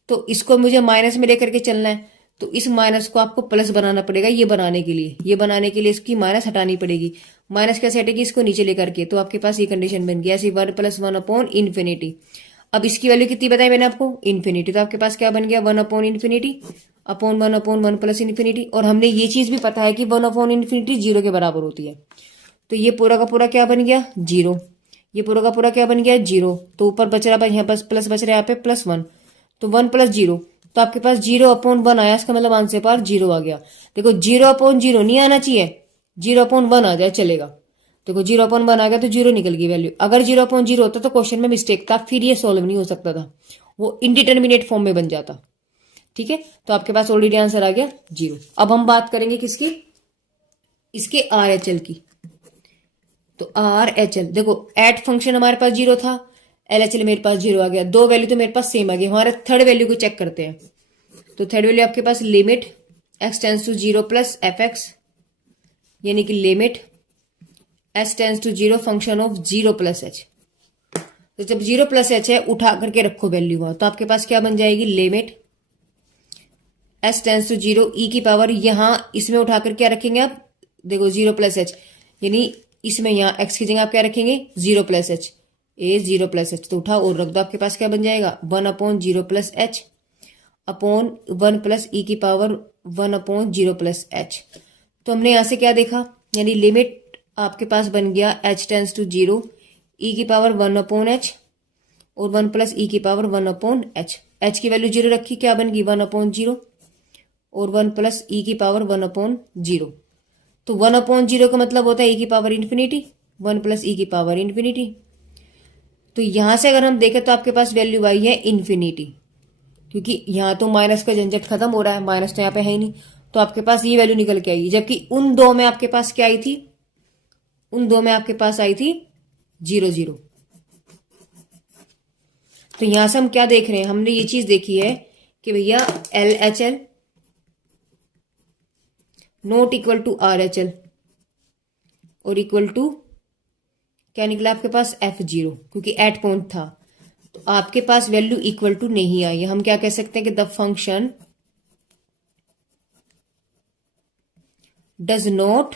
तो इसको मुझे माइनस में लेकर के चलना है, तो इस माइनस को आपको प्लस बनाना पड़ेगा, ये बनाने के लिए इसकी माइनस हटानी पड़ेगी। माइनस कैसे हटेगी, इसको नीचे लेकर के, तो आपके पास ये कंडीशन बन गया ऐसे 1 प्लस 1 अपॉन इन्फिनिटी। अब इसकी वैल्यू कितनी बताई मैंने आपको, इन्फिनिटी, तो आपके पास क्या बन गया 1 upon infinity upon 1 upon 1 plus infinity. और हमने ये चीज भी पता है कि 1 अपॉन इन्फिनिटी 0 के बराबर होती है, तो ये पूरा का पूरा क्या बन गया 0। ये पूरा का पूरा क्या बन गया, 0। तो ऊपर बच रहा यहाँ पर प्लस बच रहा है, यहाँ पे +1, तो 1 + 0, तो आपके पास 0/1 आया। इसका मतलब आंसर पार 0 आ गया। देखो 0/0 नहीं आना चाहिए, 0/1 आ जाए चलेगा। देखो 0/1 आ गया तो 0 निकल गई वैल्यू। अगर 0/0 होता तो क्वेश्चन में मिस्टेक था, फिर ये सोल्व नहीं हो सकता था, वो इनडिटर्मिनेट फॉर्म में बन जाता। ठीक है, तो आपके पास ऑलरेडी आंसर आ गया 0। अब हम बात करेंगे किसकी, इसके RHL की। तो RHL देखो एट फंक्शन हमारे पास 0 था, LHL मेरे पास 0 आ गया, दो वैल्यू तो मेरे पास सेम आ गई। हमारे थर्ड वैल्यू को चेक करते हैं। तो थर्ड वैल्यू आपके पास limit x tends to 0 plus fx, यानी कि limit s tends to 0 function of 0 + h। तो जब 0 + h है उठा करके रखो वैल्यू वहां, तो आपके पास क्या बन जाएगी, limit s tends to 0 e की पावर, यहां इसमें उठा कर क्या रखेंगे आप, देखो 0 + h, यानी इसमें यहाँ x की जगह आप क्या रखेंगे, 0 + h, a 0 + h, तो उठा और रख दो। आपके पास क्या बन जाएगा, 1/0 + h अपॉन 1 + e की पावर 1/0 + h। तो हमने यहां से क्या देखा, यानी लिमिट आपके पास बन गया h टेंस टू 0 e की पावर 1/h और 1 + e की पावर 1/h। h की वैल्यू 0 रखी, क्या बन गई 1/0 और 1 + e की पावर 1/0। तो 1/0 का मतलब होता है e की पावर इन्फिनिटी, 1 + e की पावर इन्फिनिटी। तो यहां से अगर हम देखें तो आपके पास वैल्यू आई है इन्फिनिटी, क्योंकि यहां तो माइनस का झंझट खत्म हो रहा है, माइनस तो यहाँ पे है ही नहीं, तो आपके पास ये वैल्यू निकल के आएगी। जबकि उन दो में आपके पास क्या आई थी, उन दो में आपके पास आई थी 0 0। तो यहां से हम क्या देख रहे हैं, हमने ये चीज देखी है कि भैया LHL not equal to RHL और इक्वल टू क्या निकला आपके पास F0, क्योंकि एट पॉइंट था। तो आपके पास वैल्यू इक्वल टू नहीं आई। हम क्या कह सकते हैं कि the function does not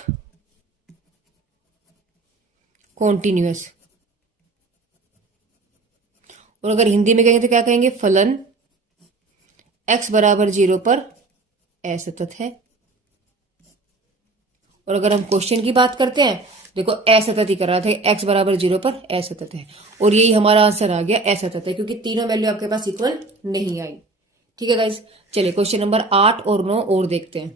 continuous. और अगर हिंदी में कहेंगे तो क्या कहेंगे, फलन x = 0 पर असतत है। और अगर हम क्वेश्चन की बात करते हैं, देखो असतत ही कर रहा था, x = 0 पर असतत है, और यही हमारा आंसर आ गया असतत है, क्योंकि तीनों वैल्यू आपके पास इक्वल नहीं आई। ठीक है गाइस, चलिए क्वेश्चन नंबर 8 और 9 और देखते हैं।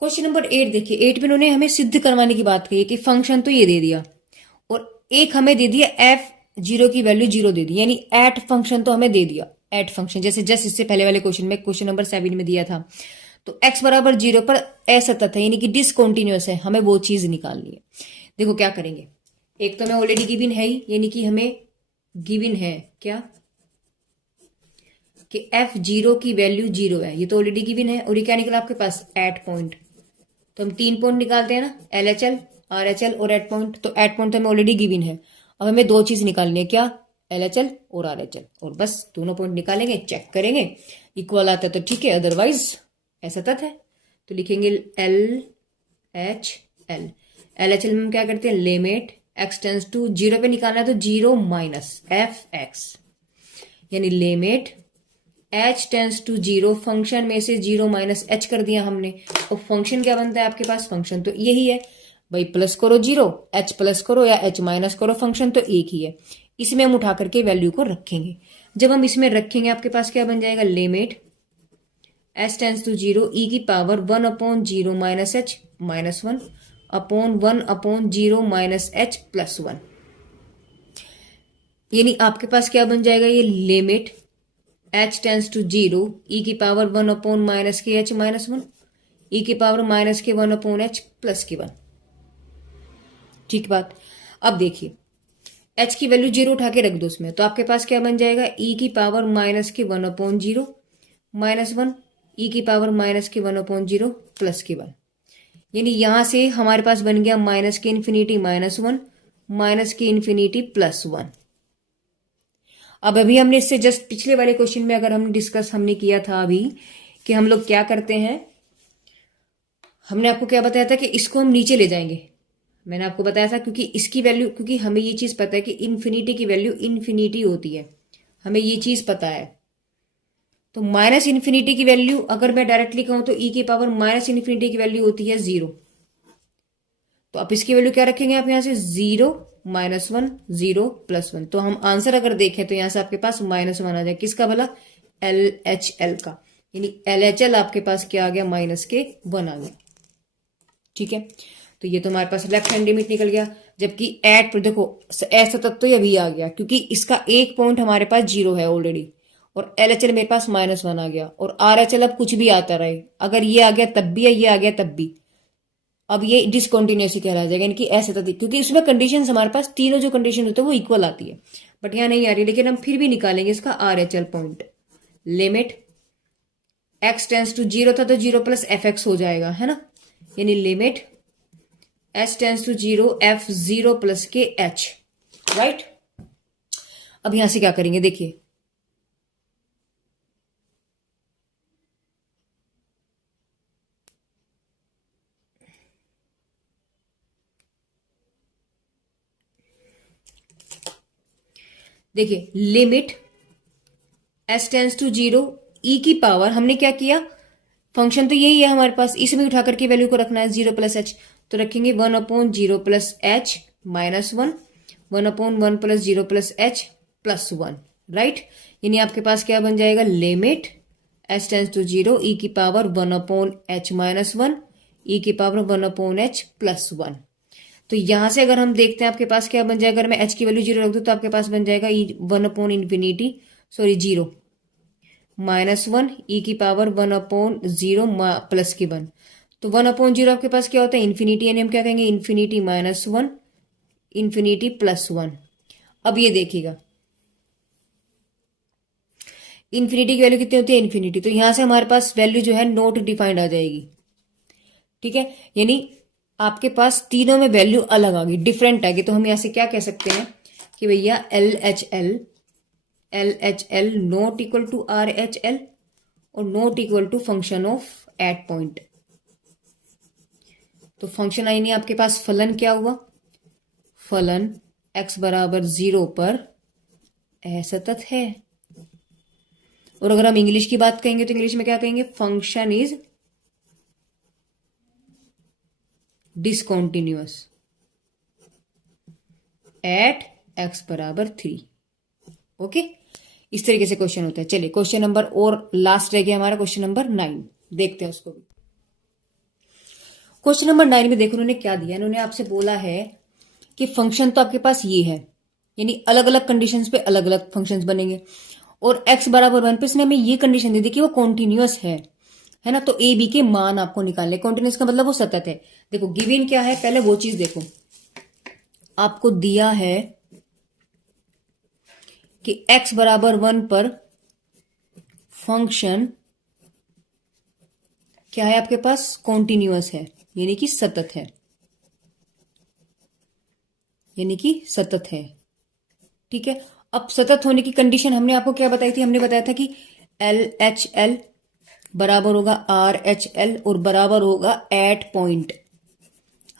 क्वेश्चन नंबर 8 देखिए, 8 में उन्होंने हमें सिद्ध करवाने की बात कही कि फंक्शन तो ये दे दिया और एक हमें दे दिया F0 की वैल्यू 0 दे दी, यानी एट फंक्शन तो हमें दे दिया, एट फंक्शन जैसे जस्ट इससे पहले वाले क्वेश्चन में, क्वेश्चन नंबर 7 में दिया था। तो x = 0 पर असतत है, यानी कि डिसकॉन्टिन्यूअस है, हमें वो चीज निकालनी है। देखो क्या करेंगे, एक तो हमें ऑलरेडी गिवन है ही, यानी कि हमें गिवन है क्या कि F0 की वैल्यू 0 है, ये तो ऑलरेडी गिवन है। और ये क्या निकला आपके पास, एट पॉइंट। तो हम 3 पॉइंट निकालते हैं ना, LHL RHL और एट पॉइंट। तो एट पॉइंट तो हमें ऑलरेडी गिवन है, अब हमें दो चीज निकालनी है, क्या, LHL और RHL, और बस दोनों पॉइंट निकालेंगे, चेक करेंगे, इक्वल आता है तो ठीक है, अदरवाइज असतत है। तो लिखेंगे LHL। LHL में हम क्या करते हैं, लिमिट x टेंस टू 0 पे निकालना है तो 0 - fx, यानी limit h tends to 0, function में से 0 - h कर दिया हमने। और फंक्शन क्या बनता है आपके पास, फंक्शन तो यही है भाई, प्लस करो 0, h प्लस करो या h माइनस करो, फंक्शन तो एक ही है। इसमें हम उठा करके वैल्यू को रखेंगे। जब हम इसमें रखेंगे आपके पास क्या बन जाएगा, limit s tends to 0 e की पावर 1/0 - h -1 अपॉन 1/0 - h +1, यानी आपके पास क्या बन जाएगा, ये limit h tends to 0 e की पावर 1/- के h -1 e की पावर -1/h +1। ठीक बात। अब देखिए h की वैल्यू 0 उठा के रख दो उसमें, तो आपके पास क्या बन जाएगा, e की पावर -1/0 -1 e की पावर -1/0 +1, यानी यहां से हमारे पास बन गया -∞ -∞ +1। अब अभी हमने इससे जस्ट पिछले वाले क्वेश्चन में अगर हमने डिस्कस हमने किया था अभी कि हम लोग क्या करते हैं, हमने आपको क्या बताया था कि इसको हम नीचे ले जाएंगे। मैंने आपको बताया था क्योंकि इसकी वैल्यू, क्योंकि हमें ये चीज पता है कि इन्फिनिटी की वैल्यू इन्फिनिटी होती है, हमें ये चीज पता है। तो -∞ की वैल्यू अगर मैं डायरेक्टली कहूं तो e की पावर -∞ की वैल्यू होती है 0। तो आप इसकी वैल्यू क्या रखेंगे, आप यहां से 0 -1 0 +1। तो हम आंसर अगर देखें तो यहां से आपके पास -1 आ जाए, किसका भला? LHL का, यानी LHL आपके पास क्या आ गया? -1 आ गया। ठीक है, तो ये तो हमारे पास लेफ्ट हैंड लिमिट निकल गया। जबकि एट पर देखो ऐसा तब तो ये भी आ गया, क्योंकि इसका एक पॉइंट हमारे पास 0 है ऑलरेडी, और LHL मेरे पास -1 आ गया, और RHL अब कुछ भी आता रहे, अगर ये आ गया तब भी है, ये आ गया तब भी, अब ये डिसकंटिन्यूसी कहला जाएगा, यानी कि ऐसे तक, क्योंकि उसमें कंडीशन हमारे पास तीनों जो कंडीशन होते हैं वो इक्वल आती है, बट यहाँ नहीं आ रही। लेकिन हम फिर भी निकालेंगे इसका RHL point. Limit x tends to 0 था तो 0 + fx हो जाएगा, है ना, यानी limit h tends to 0 f0 + के h, राइट। अब यहां से क्या करेंगे, देखिए देखिए limit h tends to 0 e की पावर, हमने क्या किया, फंक्शन तो यही है हमारे पास, इसमें उठा करके वैल्यू को रखना है 0 + h, तो रखेंगे 1/0 + h -1, 1/1 + 0 + h +1, राइट। यानी आपके पास क्या बन जाएगा, limit h tends to 0 e की पावर 1/h -1 e की पावर 1/h +1। तो यहां से अगर हम देखते हैं आपके पास क्या बन जाएगा, अगर मैं h की वैल्यू 0 रख दूं तो आपके पास बन जाएगा 1/∞, सॉरी 0 -1 e की पावर 1/0 +1। तो 1/0 आपके पास क्या होता है, इन्फिनिटी, यानी हम क्या कहेंगे, इन्फिनिटी -1 इन्फिनिटी +1। अब ये देखिएगा इन्फिनिटी की वैल्यू कितनी होती है, इन्फिनिटी, तो यहां से हमारे पास वैल्यू जो है नॉट डिफाइंड आ जाएगी। ठीक है, यानी आपके पास तीनों में वैल्यू अलग आ गई, डिफरेंट आ गई। तो हम यहां से क्या कह सकते हैं कि भैया LHL not equal to RHL और not equal to function of at point. तो फंक्शन आई नहीं, आपके पास फलन क्या हुआ, फलन x = 0 पर असतत है। और अगर हम इंग्लिश की बात कहेंगे तो इंग्लिश में क्या कहेंगे, function is discontinuous at x = 3। Okay, इस तरीके से क्वेश्चन होता है। चलिए क्वेश्चन नंबर और लास्ट रह गया हमारा, क्वेश्चन नंबर 9 देखते हैं उसको भी। क्वेश्चन नंबर 9 में देखो उन्होंने क्या दिया, इन्होंने आपसे बोला है कि फंक्शन तो आपके पास ये है, यानी अलग अलग कंडीशंस पे अलग अलग फंक्शंस बनेंगे, और x = 1 पे इसने हमें ये कंडीशन दे दी कि वो कॉन्टिन्यूअस है ना। तो a b के मान आपको निकालने, कॉन्टिन्यूअस का मतलब वो सतत है। देखो गिवन क्या है, पहले वो चीज देखो, आपको दिया है कि x = 1 पर फंक्शन क्या है, आपके पास कॉन्टिन्यूअस है, यानी कि सतत है, यानी कि सतत है। ठीक है, अब सतत होने की कंडीशन हमने आपको क्या बताई थी, हमने बताया था कि LHL बराबर होगा RHL और बराबर होगा एट पॉइंट।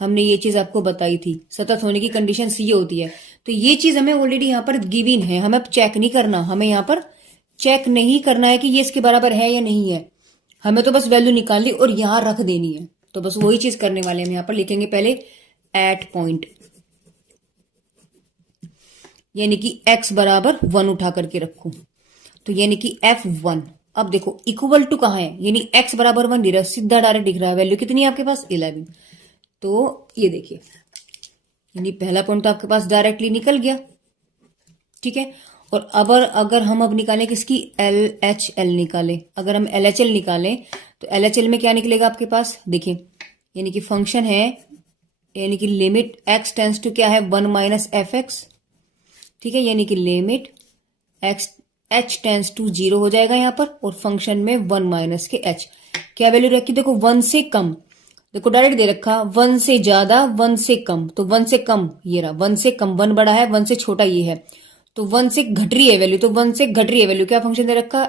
हमने ये चीज आपको बताई थी, सतत होने की कंडीशन ये होती है। तो ये चीज हमें ऑलरेडी यहां पर गिवन है, हमें अब चेक नहीं करना, हमें यहां पर चेक नहीं करना है कि ये इसके बराबर है या नहीं है, हमें तो बस वैल्यू निकालनी और यहां रख देनी है। तो बस वही चीज करने वाले हम यहां पर लिखेंगे पहले एट पॉइंट, यानी कि x = 1 उठा करके रखो, तो यानी कि F1। अब देखो इक्वल टू कहां है, यानी x = 1 दिख रहा है, सीधा डायरेक्ट दिख रहा है, वैल्यू कितनी है आपके पास 11। तो ये देखिए, यानी पहला पॉइंट तो आपके पास डायरेक्टली निकल गया। ठीक है, और अगर हम अब निकालें किसकी, LHL निकालें, अगर हम LHL निकालें तो LHL में क्या निकलेगा आपके पास, देखिए यानी कि फंक्शन है, यानी कि लिमिट x टेंस टू क्या है 1 - fx। ठीक है, यानी कि लिमिट h टेंस टू 0 हो जाएगा यहां पर, और फंक्शन में 1 - के h क्या वैल्यू रखी, देखो 1 से कम, देखो डायरेक्ट दे रखा 1 से ज्यादा 1 से कम, तो 1 से कम ये रहा, 1 से कम 1 बड़ा है, 1 से छोटा ये है, तो 1 से घट रही है वैल्यू, तो 1 से घट रही है वैल्यू, क्या फंक्शन दे रखा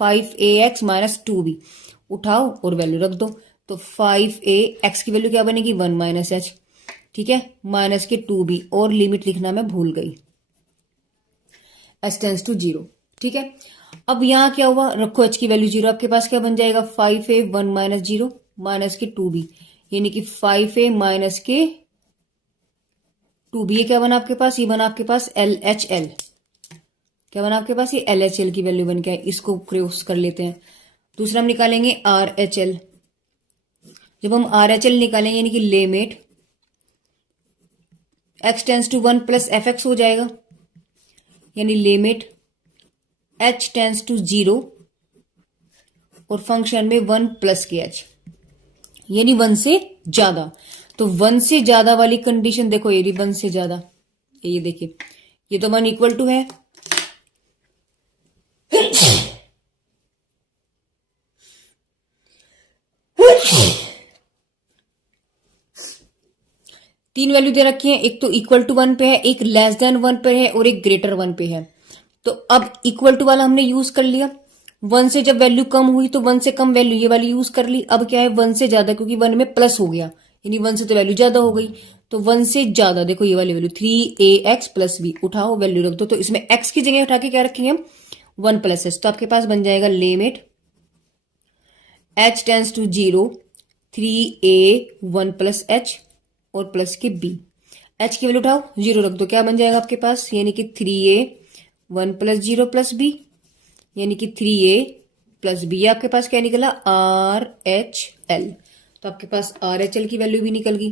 5ax - 2b, उठाओ और वैल्यू रख दो। तो 5ax की वैल्यू क्या बनेगी 1 - h। ठीक है, माइनस के 2b, और लिमिट लिखना मैं भूल गई, h टेंस टू 0। ठीक है, अब यहां क्या हुआ, रखो h की वैल्यू 0, आपके पास क्या बन जाएगा 5a 1 - 0 माइनस के 2b, यानी कि 5a माइनस के 2b, ये क्या बना आपके पास, ये बना आपके पास LHL, क्या बना आपके पास, ये LHL की वैल्यू बन के है, इसको क्रॉस कर लेते हैं। दूसरा हम निकालेंगे RHL, जब हम RHL निकालेंगे यानी कि limit x tends to 1 plus fx हो जाएगा, यानी लिमिट h टेंस टू 0 और फंक्शन में 1 प्लस के h, यानी 1 से ज्यादा। तो 1 से ज्यादा वाली कंडीशन देखो, ये 1 से ज्यादा, ये देखिए, ये तो 1 इक्वल टू है, तीन वैल्यू दे रखी है, एक तो इक्वल टू 1 पे है, एक लेस देन 1 पे है और एक ग्रेटर 1 पे है। तो अब इक्वल टू वाला हमने यूज कर लिया, 1 से जब वैल्यू कम हुई तो 1 से कम वैल्यू ये वाली यूज कर ली। अब क्या है, 1 से ज्यादा, क्योंकि 1 में प्लस हो गया, यानी 1 से तो वैल्यू ज्यादा हो गई, तो 1 से ज्यादा देखो ये वाली वैल्यू 3ax प्लस b, उठाओ वैल्यू रख दो, तो इसमें x की जगह उठा के क्या रखेंगे हम, 1 प्लस h, तो आपके पास बन जाएगा limit h tends to 0 3a 1 plus h और प्लस के b, h की वैल्यू उठाओ 0 रख दो, क्या बन जाएगा आपके पास, यानी कि 3a 1 प्लस 0 प्लस b, यानी कि 3a प्लस b, आपके पास क्या निकला, RHL, तो आपके पास RHL की वैल्यू भी निकल गई,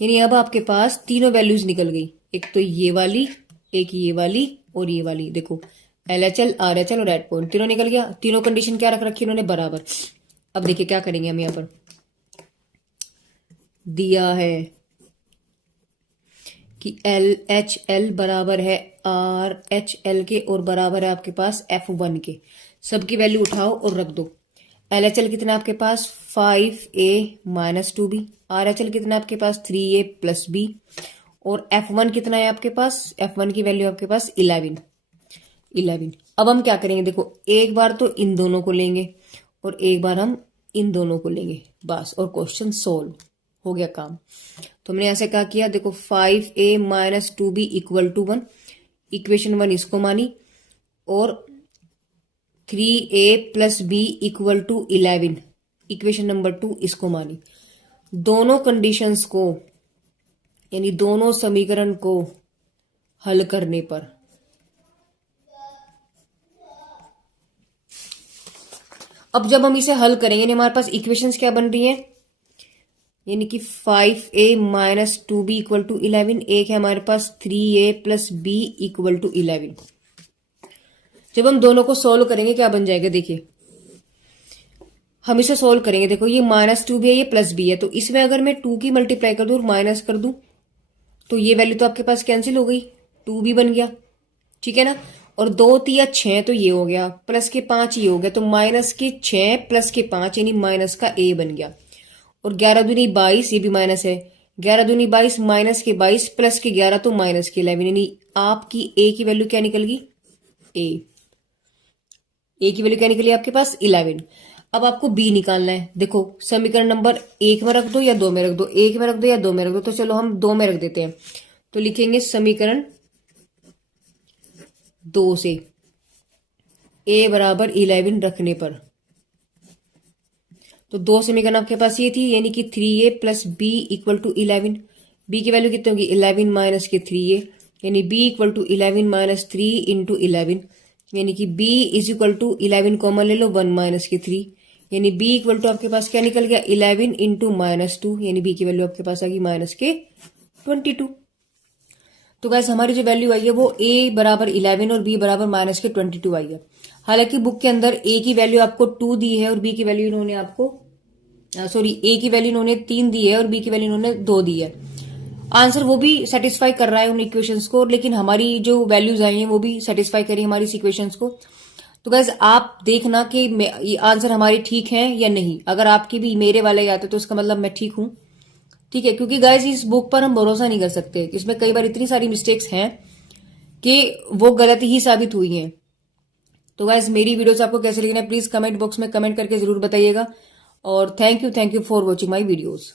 यानी अब आपके पास तीनों वैल्यूज निकल गई, एक तो ये वाली, एक ये वाली और ये वाली, देखो LHL RHL और एट पॉइंट तीनों निकल गया। तीनों कंडीशन क्या रख रखी उन्होंने, बराबर। अब देखिए क्या करेंगे हम, यहां पर दिया है कि LHL बराबर है RHL के और बराबर है आपके पास F1 के, सबकी वैल्यू उठाओ और रख दो। LHL कितना आपके पास 5a माइनस 2b, RHL कितना आपके पास 3a प्लस b, और F1 कितना है आपके पास, F1 की वैल्यू आपके पास 11। अब हम क्या करेंगे, देखो एक बार तो इन दोनों को लेंगे और एक बार हम इन दोनों को लेंगे, बस, और क्वेश्चन सोल्व हो गया काम। तो हमने ऐसे क्या किया, देखो 5a minus 2b equal to 1, equation 1 इसको मानी, और 3a plus b equal to 11, equation number 2 इसको मानी। दोनों कंडीशंस को, यानी दोनों समीकरण को हल करने पर अब जब हम इसे हल करेंगे, यानी हमारे पास इक्वेशंस क्या बन रही हैं, यानी कि 5a minus 2b equal to 11, एक है हमारे पास 3a plus b equal to 11। जब हम दोनों को सोल्व करेंगे क्या बन जाएगा, देखिए हम इसे सोल्व करेंगे, देखो ये माइनस 2b है, ये प्लस b है, तो इसमें अगर मैं 2 की मल्टीप्लाई कर दूं और माइनस कर दूं तो ये वैल्यू तो आपके पास कैंसिल हो गई, 2b बन गया, ठीक है ना, और 2 तिया 6 तो ये हो गया, प्लस के 5 ये हो गया, तो माइनस के 6 प्लस के 5 यानी माइनस का a बन गया, और 11 दूनी 22, ये भी माइनस है, 11 दूनी 22 माइनस के 22 प्लस के 11 तो माइनस के 11, यानी आपकी a की वैल्यू क्या निकल गई, a की वैल्यू क्या निकली आपके पास 11। अब आपको b निकालना है, देखो समीकरण नंबर 1 में रख दो या 2 में रख दो, 1 में रख दो या 2 में रख दो, तो चलो हम 2 में रख देते हैं, तो लिखेंगे समीकरण 2 से a बराबर 11 रखने पर, तो 2 समीकरण आपके पास ये थी, यानी कि 3a plus b equal to 11, b की वैल्यू कितनी होगी 11 माइनस के 3a, यानी b equal to 11 minus 3 into 11, यानी कि b is equal to 11 common ले लो 1 माइनस के 3, यानी b इक्वल टू आपके पास क्या निकल गया 11 इंटू माइनस 2, यानी b की वैल्यू आपके पास आ गई माइनस के 22। तो गाइस हमारी जो वैल्यू आई है वो a बराबर 11 और b बराबर माइनस के 22 आई है। हालांकि बुक के अंदर a की वैल्यू आपको 2 दी है और b की वैल्यू इन्होंने आपको a की वैल्यू इन्होंने 3 दी है और b की वैल्यू इन्होंने 2 दी है। आंसर वो भी सेटिस्फाई कर रहा है उन इक्वेशंस को, लेकिन हमारी जो वैल्यूज आई हैं वो भी सेटिस्फाई करी हमारी इक्वेशंस को। तो गाइस आप देखना कि आंसर हमारे ठीक है या नहीं, अगर आपके भी मेरे वाले आते तो इसका मतलब मैं ठीक हूं, ठीक है, क्योंकि गाइस इस बुक पर हम भरोसा नहीं कर सकते, इसमें कई बार इतनी सारी मिस्टेक्स हैं कि वो गलत ही साबित हुई हैं। तो गाइस मेरी वीडियोस आपको कैसे लगी प्लीज कमेंट बॉक्स में कमेंट करके जरूर बताइएगा, और thank you for watching my videos.